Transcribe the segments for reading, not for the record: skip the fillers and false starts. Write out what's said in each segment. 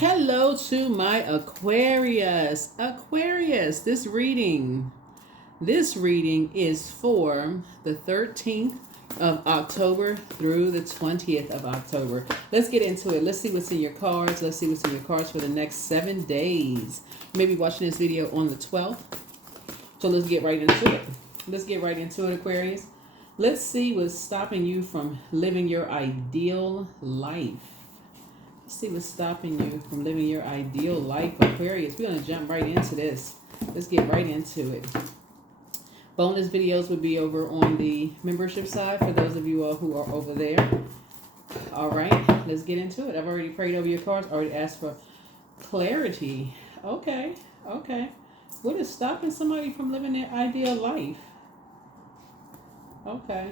Hello to my Aquarius. Aquarius, this reading is for the 13th of October through the 20th of October. Let's get into it. Let's see what's in your cards. Let's see what's in your cards for the next 7 days. You may be watching this video on the 12th. So let's get right into it. Let's get right into it, Aquarius. Let's see what's stopping you from living your ideal life. See what's stopping you from living your ideal life, Aquarius. We're going to jump right into this. Let's get right into it. Bonus videos will be over on the membership side for those of you all who are over there. All right, let's get into it. I've already prayed over your cards, already asked for clarity. Okay. What is stopping somebody from living their ideal life? Okay.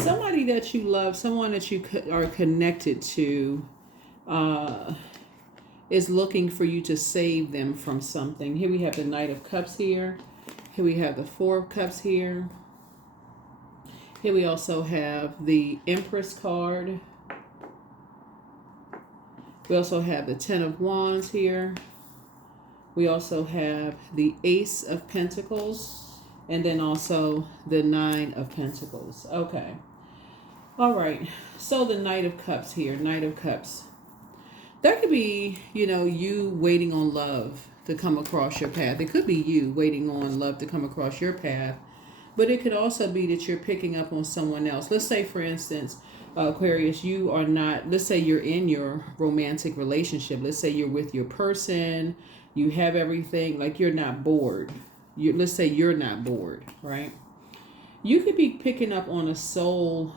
Somebody that you love, someone that you are connected to, is looking for you to save them from something. Here we have the Knight of Cups here. Here we have the Four of Cups here. Here we also have the Empress card. We also have the Ten of Wands here. We also have the Ace of Pentacles. And then also the Nine of Pentacles. Okay. All right. So the Knight of Cups here. Knight of Cups. That could be, you waiting on love to come across your path. It could be you waiting on love to come across your path. But it could also be that you're picking up on someone else. Let's say, for instance, Aquarius, you are not, let's say you're in your romantic relationship. Let's say you're with your person. You have everything. Like you're not bored. Let's say you're not bored, right? You could be picking up on a soul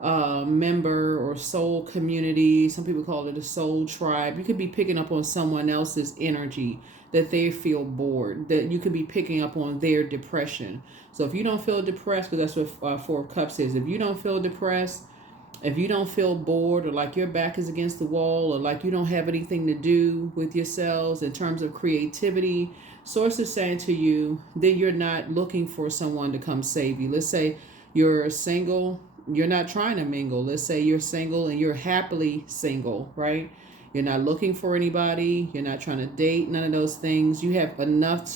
member or soul community. Some people call it a soul tribe. You could be picking up on someone else's energy that they feel bored, that you could be picking up on their depression. So if you don't feel depressed, because that's what Four of Cups is, if you don't feel depressed, if you don't feel bored, or like your back is against the wall, or like you don't have anything to do with yourselves in terms of creativity, Source is saying to you, then you're not looking for someone to come save you. Let's say you're single. You're not trying to mingle. Let's say you're single and you're happily single, right? You're not looking for anybody. You're not trying to date, none of those things. You have enough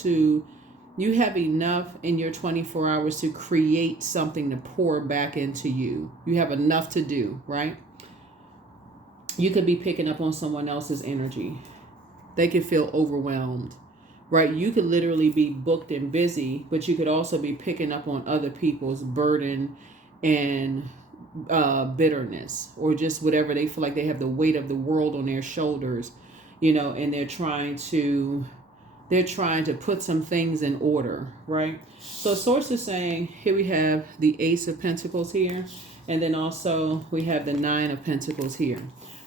in your 24 hours to create something to pour back into you. You have enough to do, right? You could be picking up on someone else's energy. They could feel overwhelmed, right? You could literally be booked and busy, but you could also be picking up on other people's burden and bitterness, or just whatever. They feel like they have the weight of the world on their shoulders, and they're trying to put some things in order, right? So Source is saying, here we have the Ace of Pentacles here, and then also we have the Nine of Pentacles here.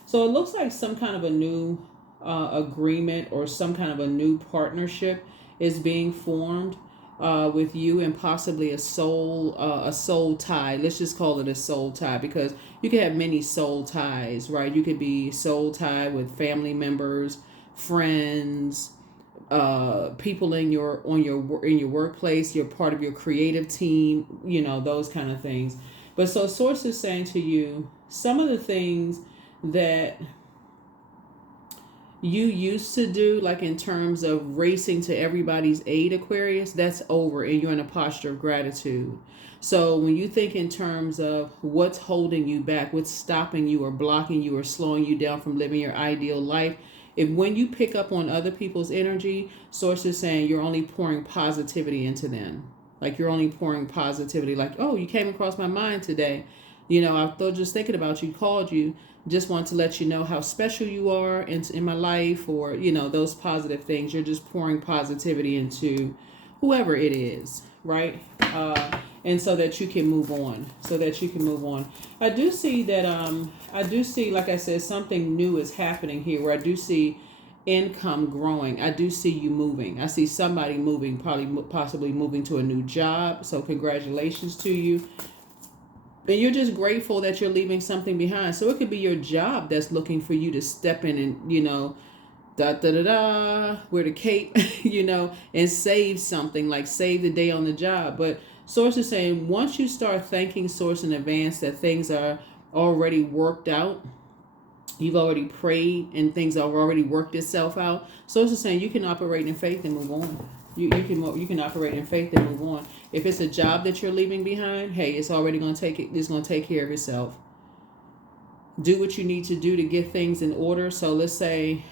So it looks like some kind of a new agreement or some kind of a new partnership is being formed with you, and possibly a soul tie. Let's just call it a soul tie, because you can have many soul ties, right? You could be soul tied with family members, friends, people in your workplace. You're part of your creative team, those kind of things. But so Source is saying to you, some of the things that you used to do, like in terms of racing to everybody's aid, Aquarius, that's over, and you're in a posture of gratitude. So when you think in terms of what's holding you back, what's stopping you or blocking you or slowing you down from living your ideal life, when you pick up on other people's energy, Source is saying you're only pouring positivity into them. Like you're only pouring positivity. Like, oh, you came across my mind today. I thought, just thinking about you, called you, just want to let you know how special you are in my life, or, those positive things. You're just pouring positivity into whoever it is, right? And so that you can move on, I do see that, like I said, something new is happening here, where I do see income growing. I do see you moving. I see somebody moving, possibly moving to a new job. So congratulations to you. And you're just grateful that you're leaving something behind. So it could be your job that's looking for you to step in and, wear the cape, and save something, like save the day on the job. But Source is saying, once you start thanking Source in advance that things are already worked out, You've already prayed and things have already worked itself out. So it's just saying you can operate in faith and move on. You can operate in faith and move on. If it's a job that you're leaving behind, hey, it's already going to take it. It's going to take care of itself. Do what you need to do to get things in order. So let's say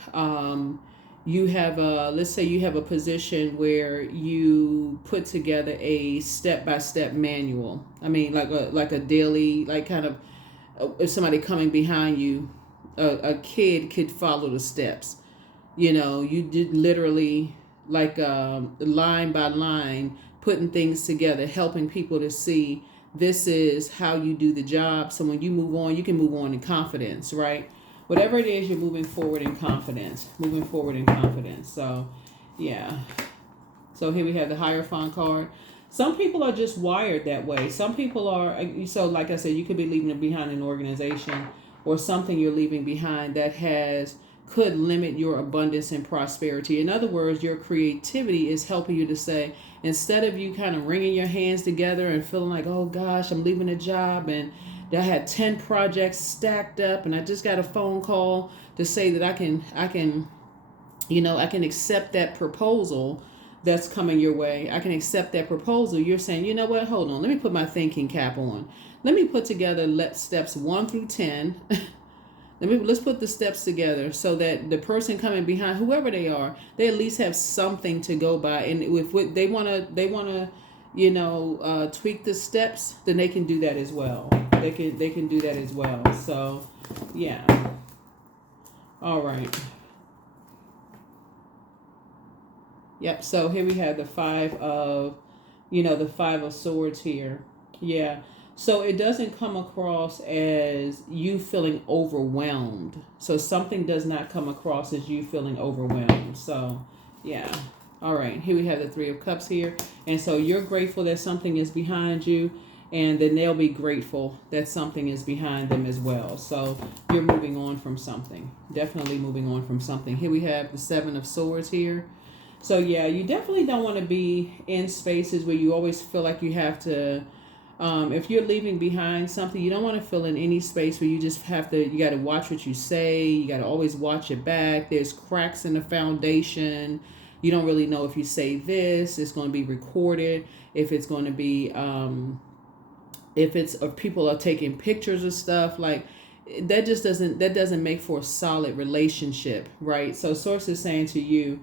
you have a position where you put together a step-by-step manual. I mean, like a daily, like kind of if somebody coming behind you, a kid could follow the steps. You did literally like line by line, putting things together, helping people to see this is how you do the job. So when you move on, you can move on in confidence, right? Whatever it is, you're moving forward in confidence. Moving forward in confidence. So, yeah. So here we have the Hierophant card. Some people are just wired that way. Some people are, so like I said, you could be leaving behind an organization or something you're leaving behind that could limit your abundance and prosperity. In other words, your creativity is helping you to say, instead of you kind of wringing your hands together and feeling like, oh gosh, I'm leaving a job and I had 10 projects stacked up and I just got a phone call to say that I can accept that proposal that's coming your way. I can accept that proposal. You're saying, you know what, hold on, let me put my thinking cap on. Let me put together steps 1 through 10. Let's put the steps together so that the person coming behind, whoever they are, they at least have something to go by. And if they wanna tweak the steps, then they can do that as well. They can do that as well. So, yeah. All right. Yep. So here we have the five of swords here. Yeah. So it doesn't come across as you feeling overwhelmed. So something does not come across as you feeling overwhelmed. So, yeah. All right. Here we have the Three of Cups here. And so you're grateful that something is behind you. And then they'll be grateful that something is behind them as well. So you're moving on from something. Definitely moving on from something. Here we have the Seven of Swords here. So, yeah, you definitely don't want to be in spaces where you always feel like you have to... if you're leaving behind something, you don't want to feel in any space where you just you got to watch what you say. You got to always watch your back. There's cracks in the foundation. You don't really know if you say this, it's going to be recorded. If it's going to be, if people are taking pictures of stuff, like that doesn't make for a solid relationship, right? So Source is saying to you,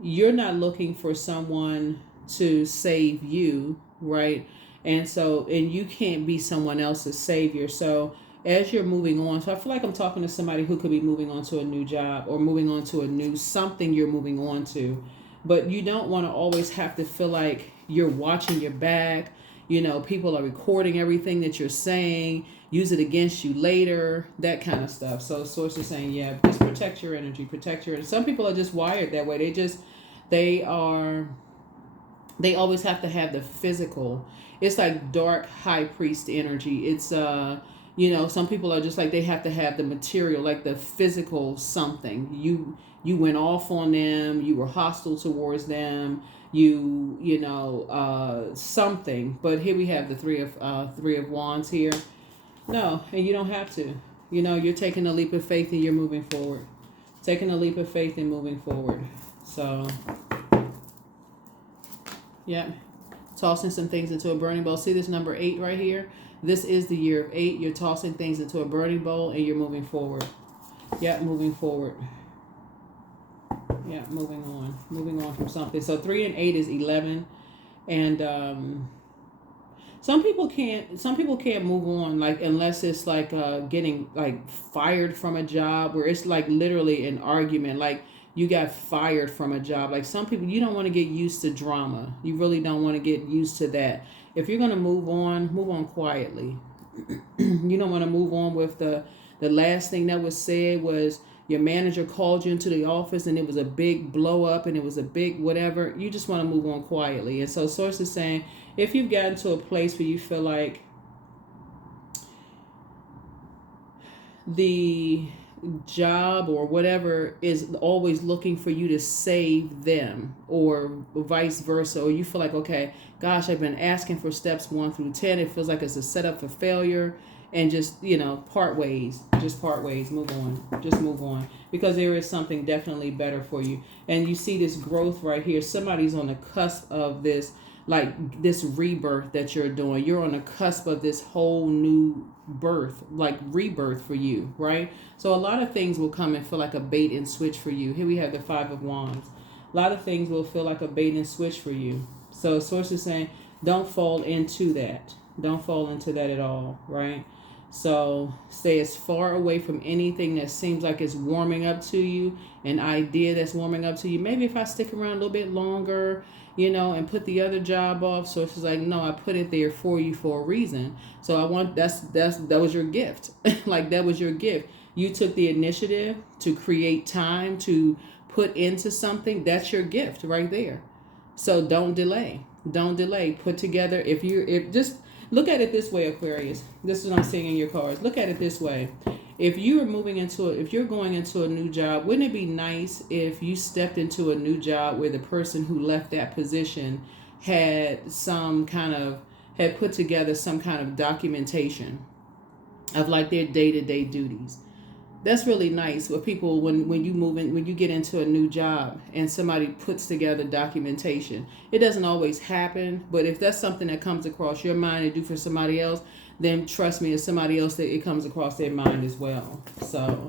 you're not looking for someone to save you, right? And you can't be someone else's savior. So as you're moving on, so I feel like I'm talking to somebody who could be moving on to a new job or moving on to a new something you're moving on to. But you don't want to always have to feel like you're watching your back. People are recording everything that you're saying, use it against you later, that kind of stuff. So Source is saying, yeah, just protect your energy, protect your... Some people are just wired that way. They always have to have the physical. It's like dark high priest energy. It's some people are just like, they have to have the material, like the physical something. You went off on them, you were hostile towards them, something. But here we have the three of wands here. No, and you don't have to. You're taking a leap of faith and you're moving forward. Taking a leap of faith and moving forward. So, yeah. Tossing some things into a burning bowl. See this number 8 right here? This is the year of 8. You're tossing things into a burning bowl and you're moving forward. Yeah, moving forward. Yeah, moving on. Moving on from something. So 3 and 8 is 11. And some people can't move on, like, unless it's like getting like fired from a job where it's like literally an argument. Like, you got fired from a job. Like, some people, you don't want to get used to drama. You really don't want to get used to that. If you're going to move on quietly. You don't want to move on with the last thing that was said was your manager called you into the office and it was a big blow up and it was a big whatever. You just want to move on quietly. And so Source is saying, if you've gotten to a place where you feel like the job or whatever is always looking for you to save them, or vice versa, or you feel like, okay, gosh, I've been asking for steps 1 through 10, it feels like it's a setup for failure, and just, you know, part ways, move on, just move on, because there is something definitely better for you. And you see this growth right here. Somebody's on the cusp of this, like this rebirth that you're doing. You're on the cusp of this whole new birth, like rebirth for you, right? So a lot of things will come and feel like a bait and switch for you. Here we have the Five of Wands. A lot of things will feel like a bait and switch for you. So Source is saying, don't fall into that. Don't fall into that at all, right? So stay as far away from anything that seems like it's warming up to you, an idea that's warming up to you. Maybe if I stick around a little bit longer, you know, and put the other job off. So it's like, no, I put it there for you for a reason. So I want, that was your gift. Like, that was your gift. You took the initiative to create time to put into something. That's your gift right there. So don't delay. Don't delay. Put together, if just look at it this way, Aquarius. This is what I'm seeing in your cards. Look at it this way. If you're going into a new job, wouldn't it be nice if you stepped into a new job where the person who left that position had put together some kind of documentation of like their day-to-day duties? That's really nice with people when you get into a new job and somebody puts together documentation. It doesn't always happen, but if that's something that comes across your mind to do for somebody else, then trust me, it's somebody else that it comes across their mind as well. So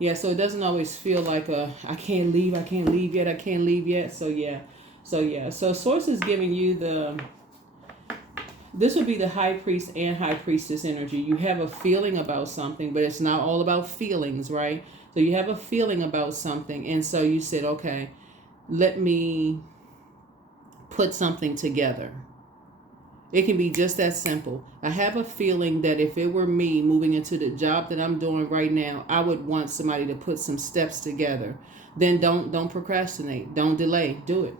yeah, so it doesn't always feel like I can't leave yet. So Source is giving you this would be the High Priest and High Priestess energy. You have a feeling about something, but it's not all about feelings, right? So you have a feeling about something, and so you said, okay, let me put something together. It can be just that simple. I have a feeling that if it were me moving into the job that I'm doing right now, I would want somebody to put some steps together. Then don't procrastinate. Don't delay. Do it.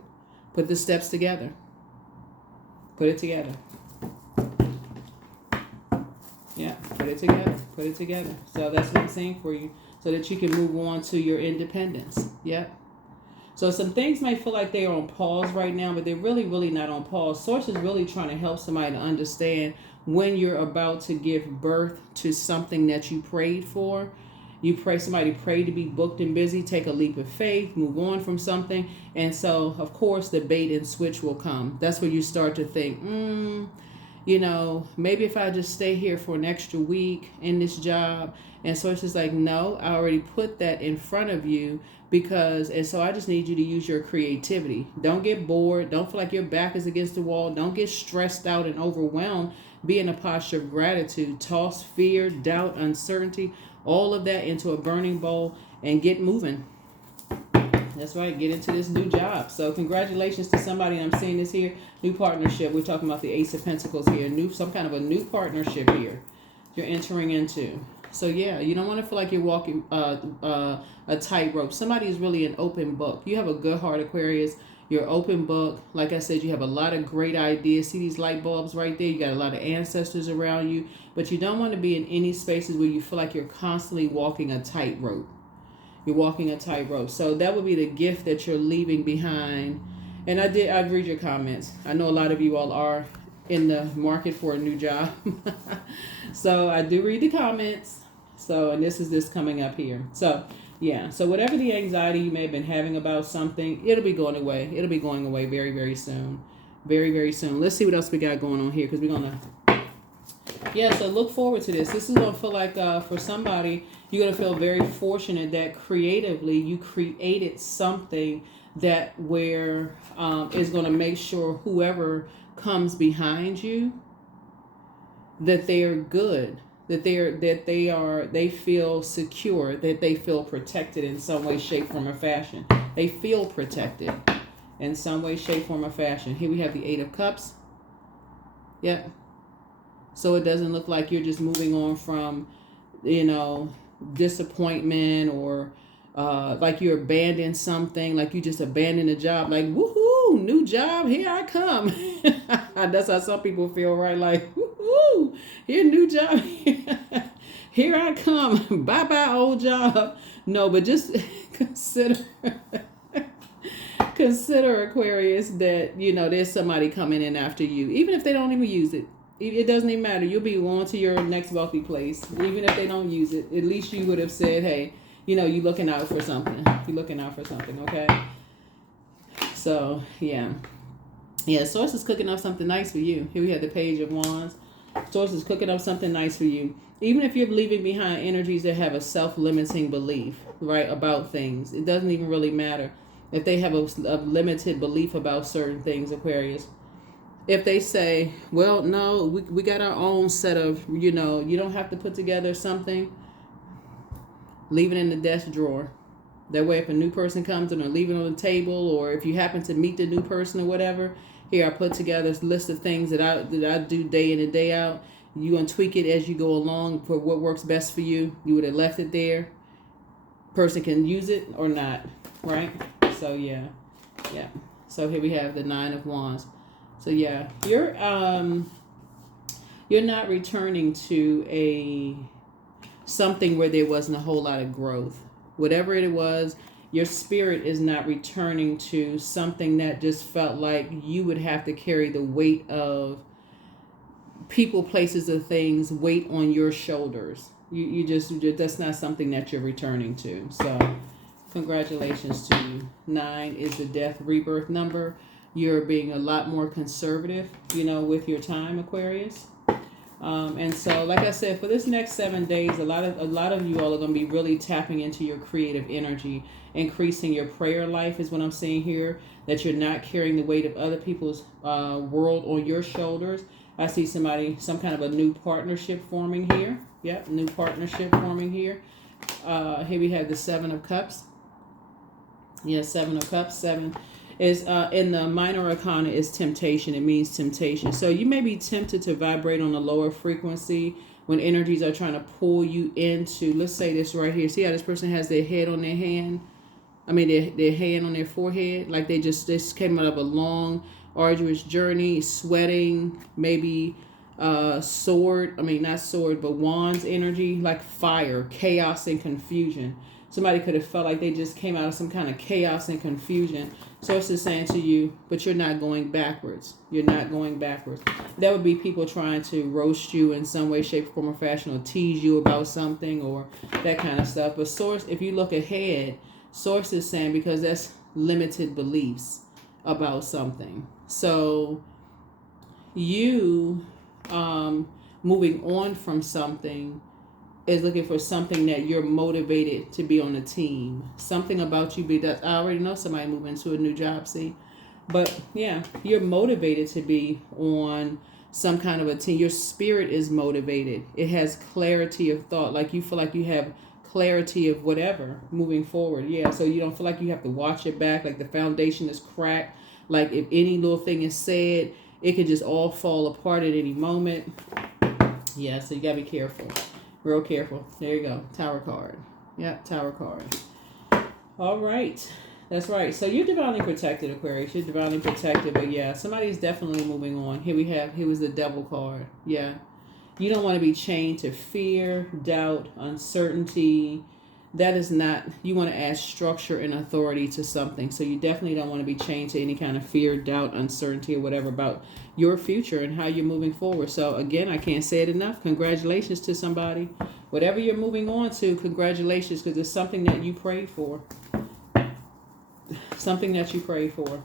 Put the steps together. Put it together. Yeah, put it together. So that's what I'm saying for you, so that you can move on to your independence. Yeah. So some things might feel like they are on pause right now, but they're really, really not on pause. Source is really trying to help somebody to understand when you're about to give birth to something that you prayed for. Somebody prayed to be booked and busy, take a leap of faith, move on from something. And so, of course, the bait and switch will come. That's where you start to think, you know, maybe if I just stay here for an extra week in this job. And so it's just like, no, I already put that in front of you and so I just need you to use your creativity. Don't get bored. Don't feel like your back is against the wall. Don't get stressed out and overwhelmed. Be in a posture of gratitude. Toss fear, doubt, uncertainty, all of that into a burning bowl and get moving. That's right. Get into this new job. So congratulations to somebody. I'm seeing this here. New partnership. We're talking about the Ace of Pentacles here. Some kind of a new partnership here you're entering into. So yeah, you don't want to feel like you're walking a tightrope. Somebody is really an open book. You have a good heart, Aquarius. You're open book. Like I said, you have a lot of great ideas. See these light bulbs right there? You got a lot of ancestors around you. But you don't want to be in any spaces where you feel like you're constantly walking a tightrope. You're walking a tightrope. So that would be the gift that you're leaving behind. And I'd read your comments. I know a lot of you all are in the market for a new job. So I do read the comments. So, and this is this coming up here. So, yeah. So whatever the anxiety you may have been having about something, it'll be going away. It'll be going away very, very soon. Very, very soon. Let's see what else we got going on here, because we're going to... Yeah, so look forward to this. This is going to feel like, for somebody, you're going to feel very fortunate that creatively you created something that is going to make sure whoever comes behind you, that they're good, that they feel secure, that they feel protected in some way, shape, form, or fashion. They feel protected in some way, shape, form, or fashion. Here we have the Eight of Cups. Yep. So it doesn't look like you're just moving on from, disappointment or like you abandoned something, like you just abandoned a job, like, woohoo, new job, here I come. That's how some people feel, right? Like, woohoo, here, new job, here I come. Bye-bye, old job. No, but just consider Aquarius, that, there's somebody coming in after you, even if they don't even use it. It doesn't even matter. You'll be on to your next wealthy place. Even if they don't use it, at least you would have said, hey, you know, you're looking out for something. You're looking out for something, okay? So, yeah. Yeah, Source is cooking up something nice for you. Here we have the Page of Wands. Source is cooking up something nice for you. Even if you're leaving behind energies that have a self-limiting belief, right, about things. It doesn't even really matter if they have a limited belief about certain things, Aquarius. If they say, well, no, we got our own set of, you know, you don't have to put together something, leave it in the desk drawer. That way, if a new person comes in, or leave it on the table, or if you happen to meet the new person or whatever, here I put together a list of things that I do day in and day out. You gonna tweak it as you go along for what works best for you. You would have left it there. Person can use it or not, right? So yeah. So here we have the Nine of Wands. So yeah, you're not returning to something where there wasn't a whole lot of growth. Whatever it was, your spirit is not returning to something that just felt like you would have to carry the weight of people, places, or things, weight on your shoulders. You just, that's not something that you're returning to. So congratulations to you. 9 is the death rebirth number. You're being a lot more conservative, you know, with your time, Aquarius. And so, like I said, for this next 7 days, a lot of you all are going to be really tapping into your creative energy, increasing your prayer life is what I'm seeing here, that you're not carrying the weight of other people's world on your shoulders. I see some kind of a new partnership forming here. Yep, new partnership forming here. Here we have the 7 of Cups. Yeah, 7 of Cups. 7 is in the minor arcana is temptation. It means temptation. So you may be tempted to vibrate on a lower frequency when energies are trying to pull you into, let's say this right here. See how this person has their head on their hand? I mean, their hand on their forehead, like they just came out of a long, arduous journey, sweating, maybe not sword, but wands energy, like fire, chaos, and confusion. Somebody could have felt like they just came out of some kind of chaos and confusion. So it's just saying to you, but you're not going backwards. You're not going backwards. That would be people trying to roast you in some way, shape, form, or fashion, or tease you about something, or that kind of stuff. But Source, if you look ahead, Source is saying, because that's limited beliefs about something. So you moving on from something is looking for something that you're motivated to be on a team. Something about you that I already know somebody moving to a new job, see? But yeah, you're motivated to be on some kind of a team. Your spirit is motivated. It has clarity of thought. Like you feel like you have clarity of whatever moving forward. Yeah, so you don't feel like you have to watch it back, like the foundation is cracked. Like if any little thing is said, it could just all fall apart at any moment. Yeah, so you gotta be careful. Real careful. There you go. Tower card. Yep, Tower card. All right. That's right. So you're divinely protected, Aquarius. You're divinely protected. But yeah, somebody's definitely moving on. Here was the Devil card. Yeah. You don't want to be chained to fear, doubt, uncertainty. That is not, you want to add structure and authority to something. So you definitely don't want to be chained to any kind of fear, doubt, uncertainty, or whatever about your future and how you're moving forward. So again, I can't say it enough. Congratulations to somebody. Whatever you're moving on to, congratulations, because it's something that you prayed for. Something that you prayed for.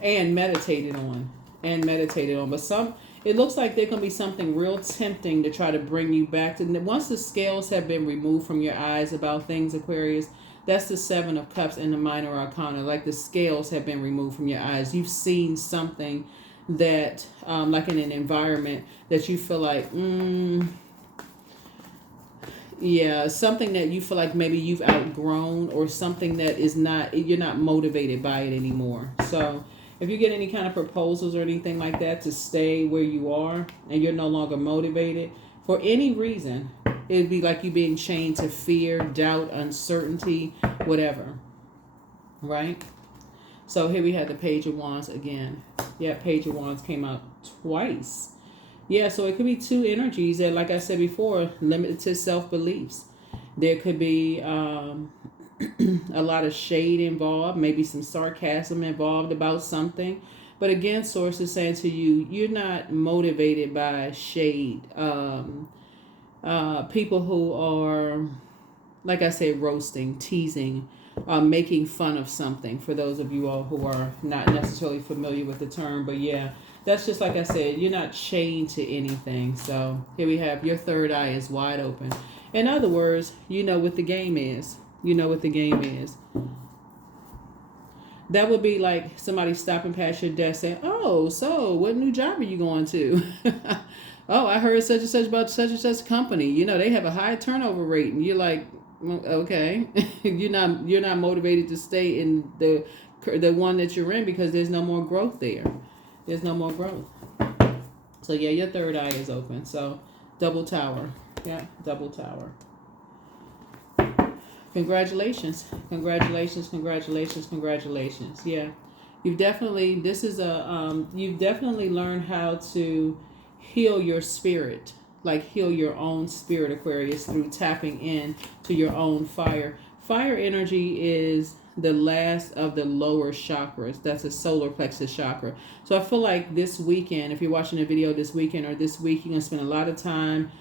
And meditated on. But it looks like there's going to be something real tempting to try to bring you back to. Once the scales have been removed from your eyes about things, Aquarius, that's the 7 of Cups in the minor arcana. Like the scales have been removed from your eyes. You've seen something that, like in an environment that you feel like, yeah, something that you feel like maybe you've outgrown, or something that is not, you're not motivated by it anymore. So if you get any kind of proposals or anything like that to stay where you are and you're no longer motivated for any reason, it'd be like you being chained to fear, doubt, uncertainty, whatever. Right? So here we have the Page of Wands again. Yeah, Page of Wands came out twice. Yeah, so it could be two energies that, like I said before, limited self-beliefs. There could be a lot of shade involved, maybe some sarcasm involved about something. But again, Source is saying to you, you're not motivated by shade. People who are, like I said, roasting, teasing, making fun of something. For those of you all who are not necessarily familiar with the term, but yeah, that's just like I said, you're not chained to anything. So here we have your third eye is wide open. In other words, you know what the game is. You know what the game is. That would be like somebody stopping past your desk saying, "Oh, so what new job are you going to?" "Oh, I heard such and such about such and such company. You know, they have a high turnover rate." And you're like, well, "Okay." You're not motivated to stay in the one that you're in because there's no more growth there. There's no more growth. So yeah, your third eye is open. So double tower. Yeah, double tower. Congratulations. Congratulations, congratulations, congratulations. Yeah. You've definitely learned how to heal your spirit, like heal your own spirit, Aquarius, through tapping in to your own fire. Fire energy is the last of the lower chakras. That's a solar plexus chakra. So I feel like this weekend, if you're watching a video this weekend or this week, you're going to spend a lot of time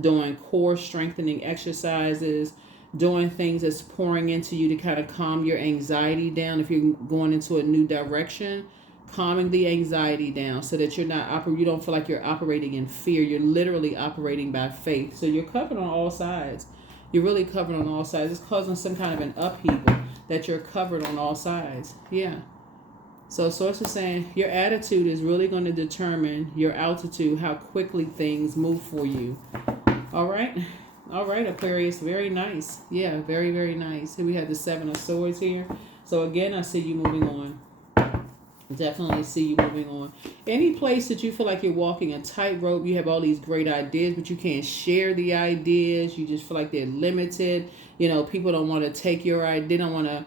doing core strengthening exercises, doing things that's pouring into you to kind of calm your anxiety down. If you're going into a new direction, calming the anxiety down so that you don't feel like you're operating in fear. You're literally operating by faith. So you're covered on all sides. You're really covered on all sides. It's causing some kind of an upheaval that you're covered on all sides. Yeah. So Source is saying your attitude is really going to determine your altitude, how quickly things move for you. All right. All right, Aquarius. Very nice. Yeah, very, very nice. Here we have the Seven of Swords here. So again, I see you moving on. Definitely see you moving on. Any place that you feel like you're walking a tightrope, you have all these great ideas, but you can't share the ideas. You just feel like they're limited. You know, people don't want to take your idea. They don't want to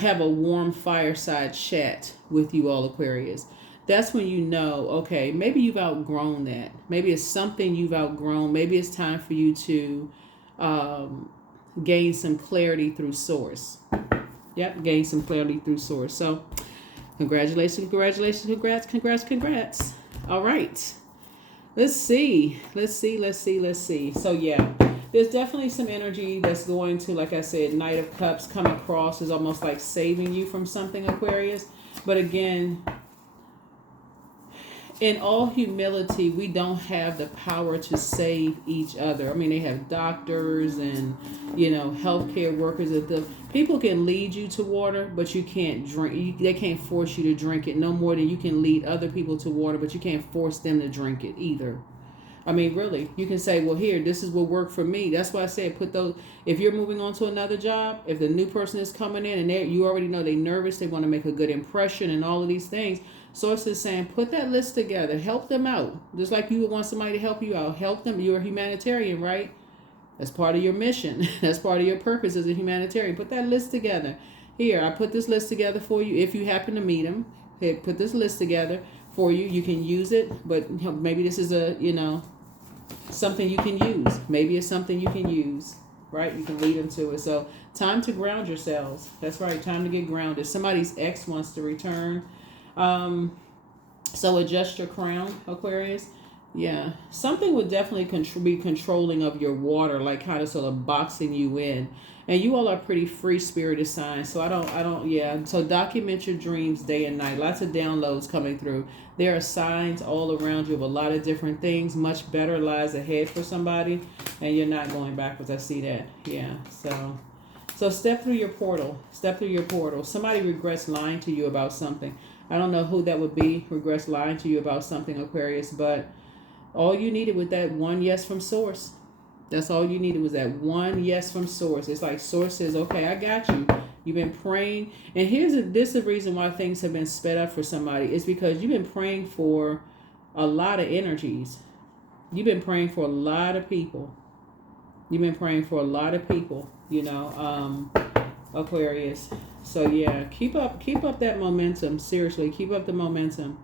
have a warm fireside chat with you all, Aquarius. That's when you know, okay, maybe you've outgrown that. Maybe it's something you've outgrown. Maybe it's time for you to gain some clarity through Source. Yep, gain some clarity through Source. So congratulations, congratulations, congrats. All right. Let's see. So yeah, there's definitely some energy that's going to, like I said, Knight of Cups come across is almost like saving you from something, Aquarius. But again, in all humility, we don't have the power to save each other. I mean, they have doctors and, healthcare workers. People can lead you to water, but you can't drink. They can't force you to drink it no more than you can lead other people to water, but you can't force them to drink it either. I mean, really, you can say, well, here, this is what worked for me. That's why I said if you're moving on to another job, if the new person is coming in and you already know they're nervous, they want to make a good impression and all of these things, Source is saying, put that list together, help them out. Just like you would want somebody to help you out. Help them. You're a humanitarian, right? That's part of your mission. That's part of your purpose as a humanitarian. Put that list together. Here, I put this list together for you. If you happen to meet them, here, put this list together for you. You can use it, but maybe this is something you can use. Maybe it's something you can use, right? You can lead them to it. So time to ground yourselves. That's right. Time to get grounded. Somebody's ex wants to return. So adjust your crown, Aquarius. Yeah. Something would definitely be controlling of your water, like kind of sort of boxing you in. And you all are pretty free-spirited signs. So I don't. So document your dreams day and night. Lots of downloads coming through. There are signs all around you of a lot of different things. Much better lies ahead for somebody. And you're not going backwards. I see that. Yeah. So step through your portal. Step through your portal. Somebody regrets lying to you about something. I don't know who that would be, regrets lying to you about something, Aquarius, but all you needed was that one yes from Source. That's all you needed was that one yes from Source. It's like Source says, okay, I got you. You've been praying. And this is the reason why things have been sped up for somebody. It's because you've been praying for a lot of energies. You've been praying for a lot of people. Aquarius. So yeah, keep up that momentum. Seriously, keep up the momentum.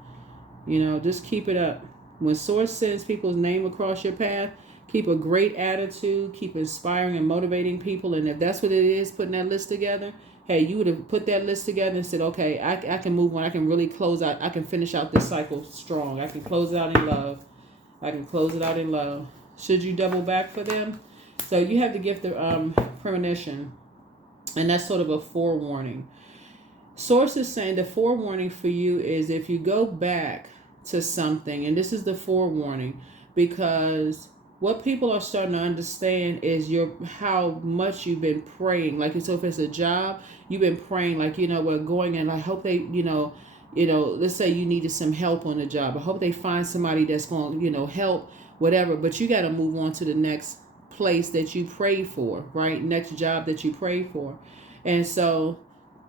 Just keep it up. When Source sends people's name across your path, Keep a great attitude. Keep inspiring and motivating people. And if that's what it is, putting that list together, hey, you would have put that list together and said, okay, I can move on. I can really close out. I can finish out this cycle strong. I can close it out in love. I can close it out in love. Should you double back for them? So you have the gift of premonition. And that's sort of a forewarning. Source is saying the forewarning for you is if you go back to something, and this is the forewarning, because what people are starting to understand is how much you've been praying. Like, so if it's a job, you've been praying, like, we're going in, I hope they, let's say you needed some help on the job. I hope they find somebody that's going to, help, whatever. But you got to move on to the next place that you prayed for, right? Next job that you prayed for. And so,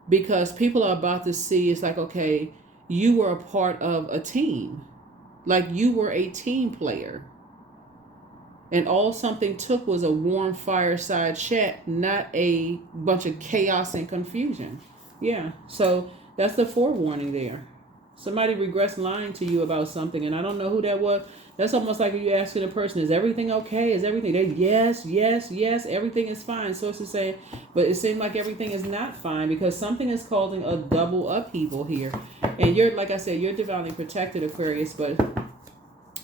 because people are about to see, it's like, okay, you were a part of a team. Like, you were a team player. And all something took was a warm fireside chat, not a bunch of chaos and confusion. Yeah. So that's the forewarning there. Somebody regrets lying to you about something, and I don't know who that was. That's almost like you asking a person, is everything okay? Is everything? Yes, everything is fine. Sources say, but it seems like everything is not fine because something is causing a double upheaval here. And you're, like I said, you're divinely protected, Aquarius, but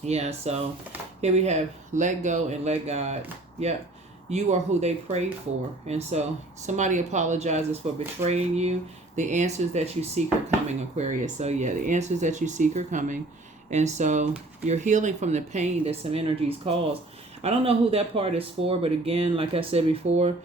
yeah, so here we have let go and let God. Yep. You are who they prayed for. And so somebody apologizes for betraying you. The answers that you seek are coming, Aquarius. So yeah, the answers that you seek are coming. And so you're healing from the pain that some energies cause. I don't know who that part is for, but again, like I said before,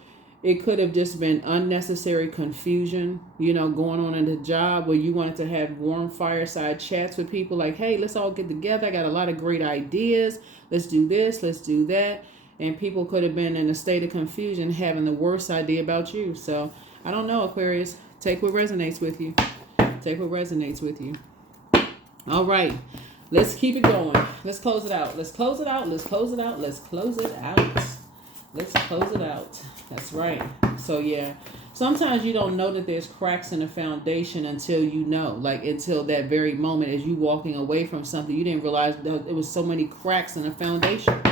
it could have just been unnecessary confusion, going on in the job where you wanted to have warm fireside chats with people like, hey, let's all get together. I got a lot of great ideas. Let's do this. Let's do that. And people could have been in a state of confusion having the worst idea about you. So I don't know, Aquarius. Take what resonates with you. Take what resonates with you. All right. Let's keep it going. Let's close it out. Let's close it out. Let's close it out. Let's close it out. Let's close it out. That's right. So yeah, sometimes you don't know that there's cracks in the foundation until until that very moment as you walking away from something. You didn't realize that it was so many cracks in the foundation.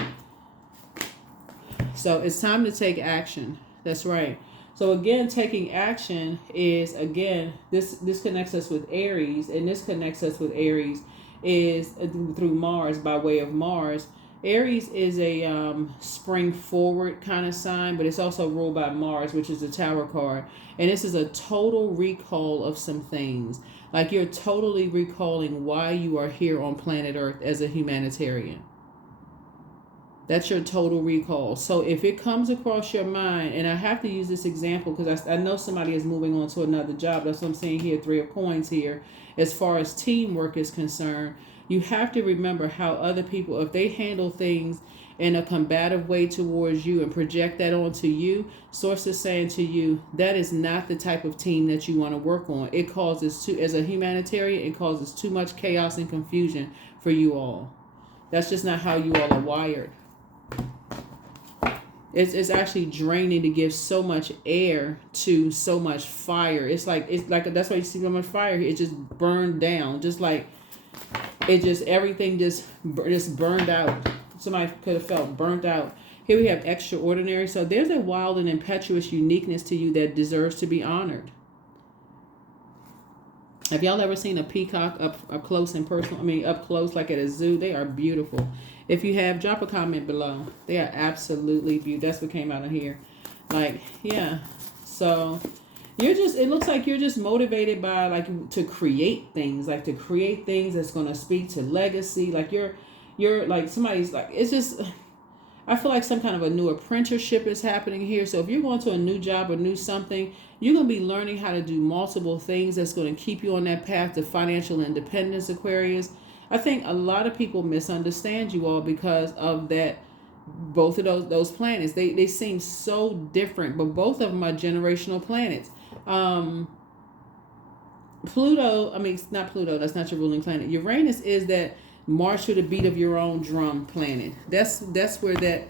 So it's time to take action. That's right. So again, taking action is, again, this connects us with Aries, and this connects us with Aries is through Mars, by way of Mars. Aries is a spring forward kind of sign, but it's also ruled by Mars, which is the Tower card. And this is a total recall of some things. Like, you're totally recalling why you are here on planet Earth as a humanitarian. That's your total recall. So if it comes across your mind, and I have to use this example because I know somebody is moving on to another job. That's what I'm saying here, 3 of Coins here. As far as teamwork is concerned, you have to remember how other people, if they handle things in a combative way towards you and project that onto you, Source is saying to you, that is not the type of team that you want to work on. It causes, as a humanitarian, it causes too much chaos and confusion for you all. That's just not how you all are wired. It's actually draining to give so much air to so much fire. It's like that's why you see so much fire here. It just burned down, just like everything just burned out. Somebody could have felt burnt out. Here we have extraordinary. So there's a wild and impetuous uniqueness to you that deserves to be honored. Have y'all ever seen a peacock up close and personal? I mean, up close, like at a zoo. They are beautiful. If you have, drop a comment below. They are absolutely beautiful. That's what came out of here. Like, yeah. So it looks like you're just motivated by, like, to create things, that's going to speak to legacy. Like, you're like, somebody's like, it's just, I feel like some kind of a new apprenticeship is happening here. So if you're going to a new job or new something, you're going to be learning how to do multiple things that's going to keep you on that path to financial independence, Aquarius. I think a lot of people misunderstand you all because of that. Both of those planets, they seem so different, but both of them are generational planets. Pluto, I mean, not Pluto, that's not your ruling planet. Uranus is that march to the beat of your own drum planet. That's where that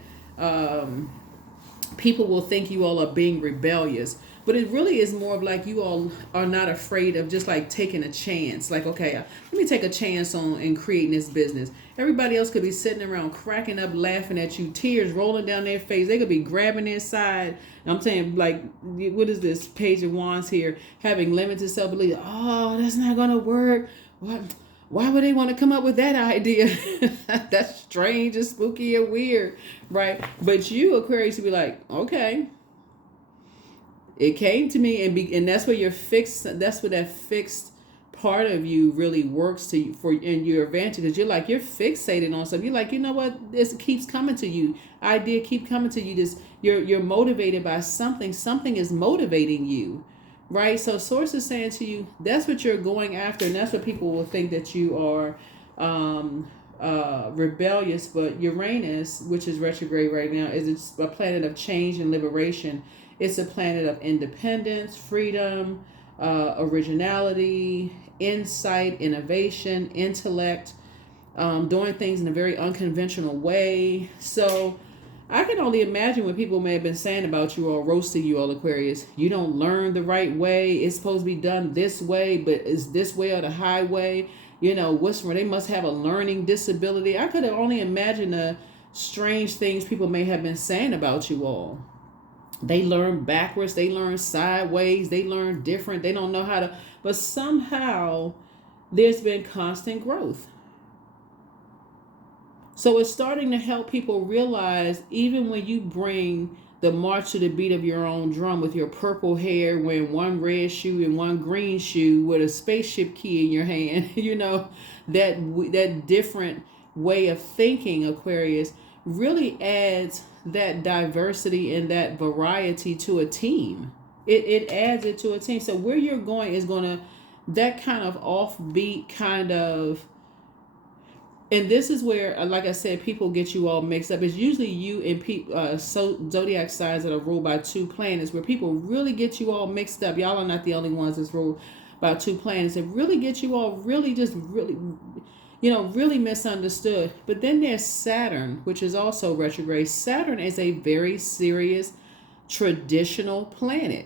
people will think you all are being rebellious. But it really is more of like you all are not afraid of just like taking a chance. Like, okay, let me take a chance on in creating this business. Everybody else could be sitting around cracking up, laughing at you, tears rolling down their face. They could be grabbing their side. I'm saying, like, what is this Page of Wands here? Having limited self-belief. Oh, that's not going to work. What? Why would they want to come up with that idea? That's strange and spooky and weird, right? But you, Aquarius, would be like, okay, it came to me, and that's where you're fixed. That's where that fixed part of you really works to you for in your advantage. Because you're fixated on something. You're like, you know what? This keeps coming to you. Idea keep coming to you. This you're motivated by something. Something is motivating you, right? So source is saying to you, that's what you're going after, and that's what people will think that you are rebellious. But Uranus, which is retrograde right now, is a planet of change and liberation. It's a planet of independence, freedom, originality, insight, innovation, intellect, doing things in a very unconventional way. So I can only imagine what people may have been saying about you or roasting you all, Aquarius. You don't learn the right way. It's supposed to be done this way, but is this way or the highway? You know, what's wrong? They must have a learning disability. I could have only imagined the strange things people may have been saying about you all. They learn backwards, they learn sideways, they learn different, they don't know how to, but somehow there's been constant growth. So it's starting to help people realize, even when you bring the march to the beat of your own drum with your purple hair, wearing one red shoe and one green shoe with a spaceship key in your hand, you know, that different way of thinking, Aquarius, really adds that diversity and that variety to a team. It adds it to a team. So where you're going is going to, that kind of offbeat kind of, and this is where, like I said, people get you all mixed up. It's usually you and zodiac signs that are ruled by two planets, where people really get you all mixed up. Y'all are not the only ones that's ruled by two planets. It really get you all really misunderstood. But then there's Saturn, which is also retrograde. Saturn is a very serious traditional planet.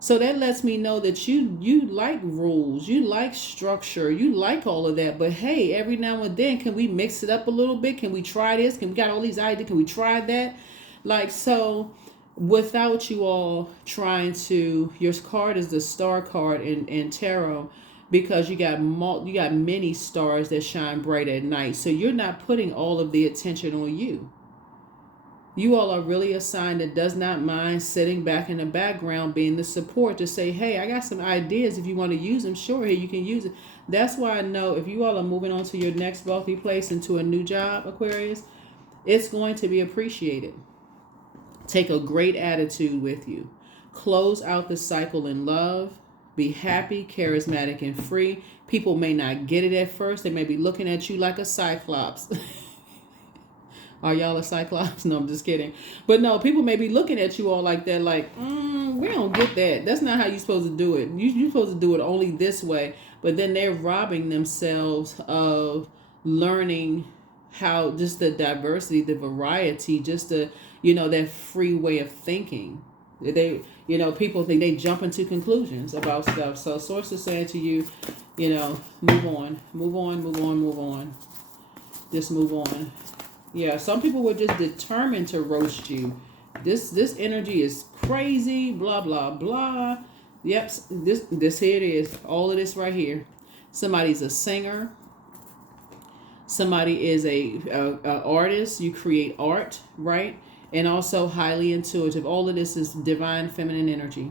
So that lets me know that you like rules, you like structure, you like all of that. But hey, every now and then, can we mix it up a little bit? Can we try this? Can we got all these ideas? Can we try that? Like, so without you all trying to, your card is the star card in tarot, because you got many stars that shine bright at night. So you're not putting all of the attention on you. You all are really a sign that does not mind sitting back in the background, being the support to say, hey, I got some ideas. If you want to use them, sure, here you can use it. That's why I know if you all are moving on to your next wealthy place, into a new job, Aquarius, it's going to be appreciated. Take a great attitude with you. Close out the cycle in love. Be happy, charismatic, and free. People may not get it at first. They may be looking at you like a cyclops. Are y'all a cyclops? No, I'm just kidding. But no, people may be looking at you all like that, like, we don't get that. That's not how you're supposed to do it. You're supposed to do it only this way. But then they're robbing themselves of learning how, just the diversity, the variety, just the, that free way of thinking. They, people think they jump into conclusions about stuff. So source is saying to you, move on. Just move on. Yeah, some people were just determined to roast you. This energy is crazy, blah, blah, blah. Yep, this here it is. All of this right here. Somebody's a singer. Somebody is a artist. You create art, right? And also highly intuitive. All of this is divine feminine energy.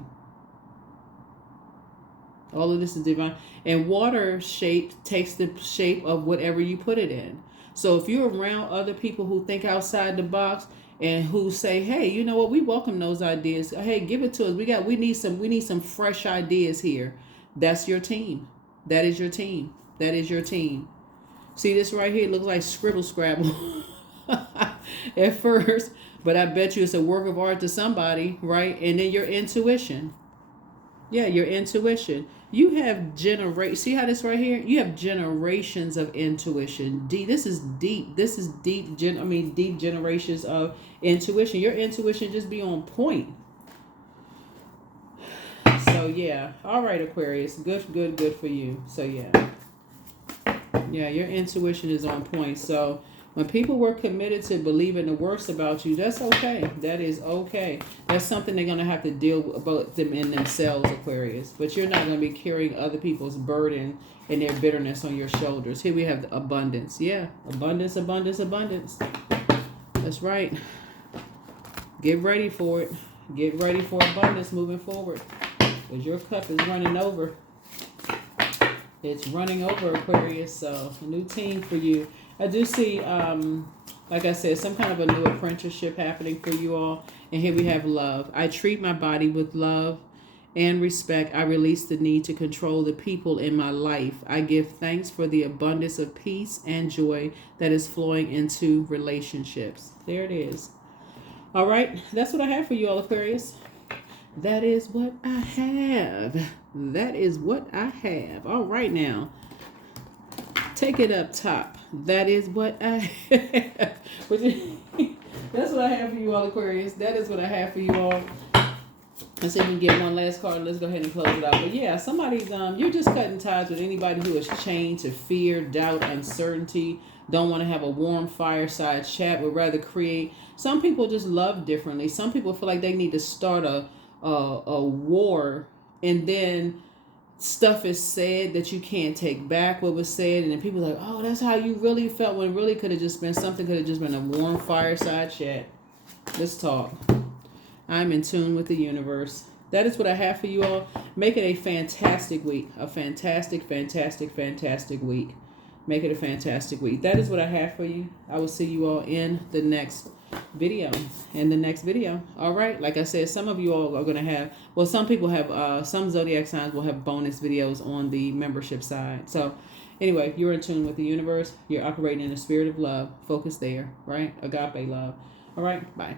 All of this is divine. And water shape takes the shape of whatever you put it in. So if you're around other people who think outside the box and who say, hey, you know what, we welcome those ideas. Hey, give it to us. We need some fresh ideas here. That's your team. That is your team. That is your team. See this right here? It looks like scribble scrabble at first, but I bet you it's a work of art to somebody, right? And then your intuition. Yeah, your intuition. You have see how this right here? You have generations of intuition. This is deep. This is deep. Deep generations of intuition. Your intuition just be on point. So yeah. All right, Aquarius. Good for you. So yeah. Yeah, your intuition is on point. So when people were committed to believing the worst about you, that's okay. That is okay. That's something they're going to have to deal with about them in themselves, Aquarius. But you're not going to be carrying other people's burden and their bitterness on your shoulders. Here we have the abundance. Yeah, abundance, abundance, abundance. That's right. Get ready for it. Get ready for abundance moving forward. Because your cup is running over. It's running over, Aquarius. So a new team for you. I do see, like I said, some kind of a new apprenticeship happening for you all. And here we have love. I treat my body with love and respect. I release the need to control the people in my life. I give thanks for the abundance of peace and joy that is flowing into relationships. There it is. All right. That's what I have for you all, Aquarius. That is what I have. That is what I have. All right now. Take it up top. That is what I have. That's what I have for you all, Aquarius. That is what I have for you all. Let's see if we can get one last card. Let's go ahead and close it out. But yeah, somebody's you're just cutting ties with anybody who is chained to fear, doubt, uncertainty. Don't want to have a warm fireside chat, but rather create. Some people just love differently. Some people feel like they need to start a war, and then stuff is said that you can't take back what was said, and then people are like, oh, that's how you really felt, when it really could have just been something, could have just been a warm fireside chat. Let's talk. I'm in tune with the universe. That is what I have for you all. Make it a fantastic week. A fantastic, fantastic, fantastic week. Make it a fantastic week. That is what I have for you. I will see you all in the next video. All right. Like I said, some of you all are going to have, well, some people have, some zodiac signs will have bonus videos on the membership side. So anyway, you're in tune with the universe. You're operating in a spirit of love. Focus there, right? Agape love. All right. Bye.